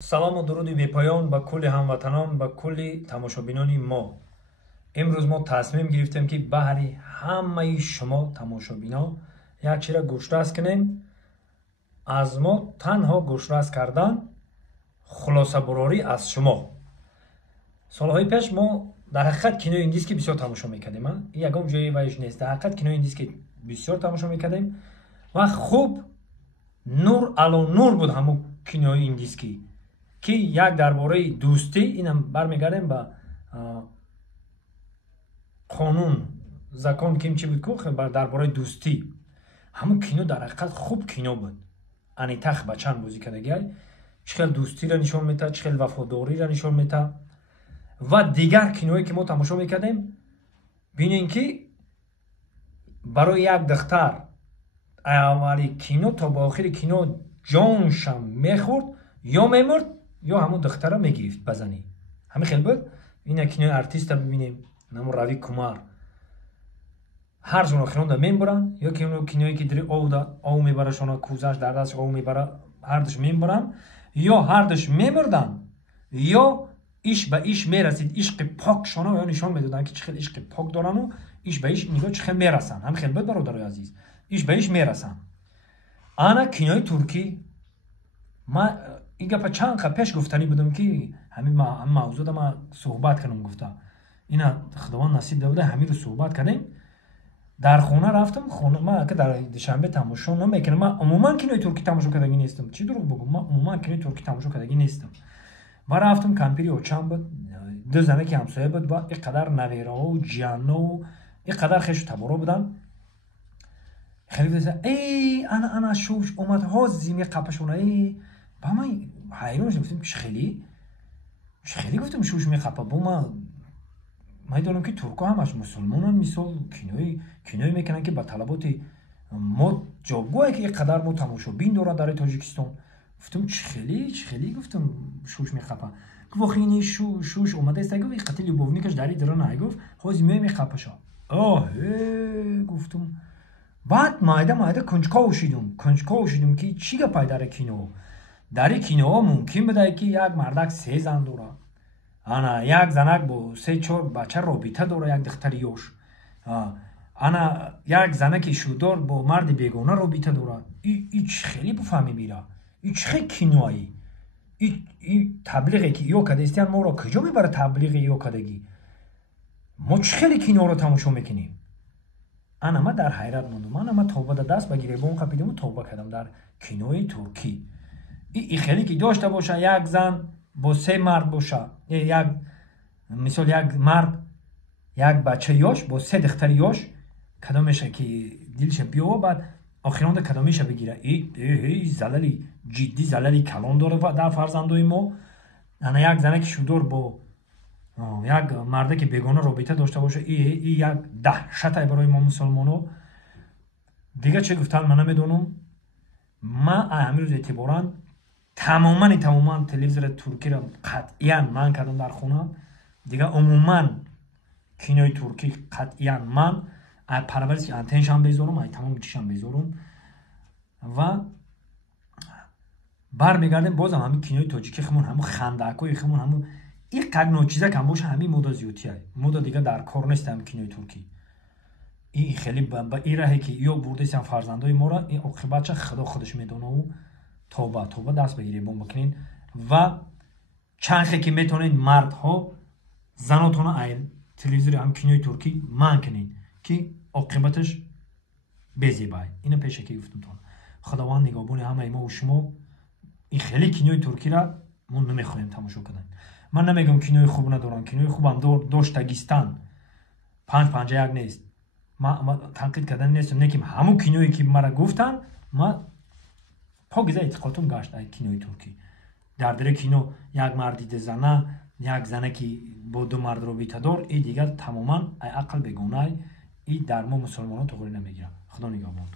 салом ва дуруди бепоён ба кулли ҳамватанон, ба кулли тамошобинони мо. имрӯз мо тасмим гирифтем ки баҳри ҳамаи шумо тамошобино як чира гӯшрас кунем. аз мо танҳо гӯшрас кардан хулосабарорӣ аз шумо. солҳои пеш мо дар ҳақиқат кинои индиски бисёр тамошо мекардем. ягон ҷои вайш нест. Дар ҳақиқат кинои индиски бисёр тамошо мекардем ва хуб нур ало нур буд ҳамун кинои индиски ки як дар бораи дӯстӣ, инам бармегардем ба қонун закон ким чи буд ку дар бораи дӯстӣ. ҳамун кино дар ҳақиқат хуб кино буд. Анитах Баччан бозӣ кардагиай чӣ хел дӯстиро нишон медиҳад, чӣ хел вафодориро нишон медиҳад. ва дигар киное ки мо тамошо мекардем, бинем ки барои як духтар аввали кино то ба охири кино ҷоншам мехӯрд, ё мемурд, ё ҳамун духтара мегирифт ба занӣ. Ҳамин хел буд. Ина кинои артиста бибинем, наму Рави Кумар ҳарчун охиронда мебуранд, ё киное ки дри ов мебарашона, кӯзаш дар дасташ ов мебара, ҳардуш мебуранд, ё ҳардуш мемурданд, ё иш ба иш мерасид, ишқи покшона ё нишон медоданд ки чӣ хел ишқи пок дорану иш ба иш нигоҳ чӣ хел мерасанд. Ҳамин хел буд бародарои азиз. Иш ба иш мерасанд. Ана кинои туркӣ. Ман ин гапа чанд қа пеш гуфтанӣ будам ки ҳамин мавзӯда ман суҳбат кунам гуфта. Ина худованд насиб давуда ҳаминро суҳбат кардем. Дар хона рафтам, ман дар душанбе тамошо намекунам. Ман умуман кинои туркӣ тамошо кардагӣ нестам. Чӣ дурӯғ бигӯм, ман умуман кинои туркӣ тамошо кардагӣ нестам. Ва рафтам, кампири очам буд, ду занаки ҳамсоя буд ва ин қадар навераҳо, ҷияннову ин қадар хешу таборо буданд. Хеле гуфта эй ана шуш омад ҳози меқапашона. Ба ман ҳайрон шудам, гуфтам чӣ хеле гуфтам шуш меқапа. Бо ман медонам ки туркҳо ҳамаш мусулмонанд, мисол киное мекунанд ки ба талаботи мо ҷобгӯҳе ки ин қадар мо тамошобин дорад дар Тоҷикистон. гуфтам чӣ хеле гуфтам шуш меқапа. гуфт охи ин шуш омадааст, гуфт ин қати любовникаш дари дирана, гуфт ҳози меои меқапаша. Гуфтам. баъд майда кунҷково шидум ки чӣ гапай дар кино. Дар киноҳо мумкин будае ки як мардак се зан дорад, ана як занак бо 3-4 бача робита дорад, як духтари ёш. Ана як занаки шӯдор бо марди бегона робита дорад. И чӣ хеле буфаҳмем ира? И чӣ хел киноае? И таблиғе ки ё кадастиян моро куҷо мебарад таблиғи ё кадагӣ? Мо чӣ хеле киноро тамошо мекунем? Ана ман дар ҳайрат мондам. Ман тобада даст ба гиребон қапидаму тоба кардам дар кинои туркӣ. И хеле ки дошта боша, як зан бо 3 мард боша, як мисол як мард як бача ёш бо 3 духтари ёш, кадомеша ки дилша биёва, баъд охиронда кадомеша бигира. Залали ҷиддӣ, залали калон дорад дар фарзандои мо. Ана як занаки шӯдор бо як мардаки бегона робита дошта боша, и як даҳшатае барои мо мусулмоно. Дигар чӣ гуфтан ман намедонам. Ман ҳамирӯз эътиборан тамоман телевизори туркиро қатъиян манъ кардам дар хона. Дигар умуман кинои туркӣ қатъиян манъ. Ай парвариши антеншам безорум, ай тамоми чишам безорум. Ва бармегардем бозам ҳамин кинои тоҷикӣ хумон ҳамун хандаакҳои хумон ҳамун ин қадр ночиза кам боша, ҳамин мода зиёдтияй. Мода дигар дар кор нест ҳамин кинои туркӣ. И хеле ба ин раҳе ки ё бурдастан фарзандои моро, ин оқибатша худо худаш медонаву тоба даст ба гиребон бикунед. Ва чанхе ки метавонед мардҳо занотона ай телевизори ҳам кинои туркӣ манъ кунед ки оқибаташ безебай. Ина пеше ки гуфтамтон. Худованд нигоҳбони ҳамаи мо ва шумо. ин хеле кинои туркиро мо намехоҳем тамошо кардан. Ман намегӯям кинои хуб надоранд. Кинои хубам доштагистан 551 нест. Ман танқид кардан нестам, не ки ҳамун киное ки мара гуфтанд, ман погиза эътиқодам гашт ай кинои туркӣ. Дар дири кино як марди дизана, як занаки бо 2 мард робитадор, и дигар тамоман ай ақл бегонай. И дар мо мусулмонон тоғри намегирад. Худо нигоҳбон.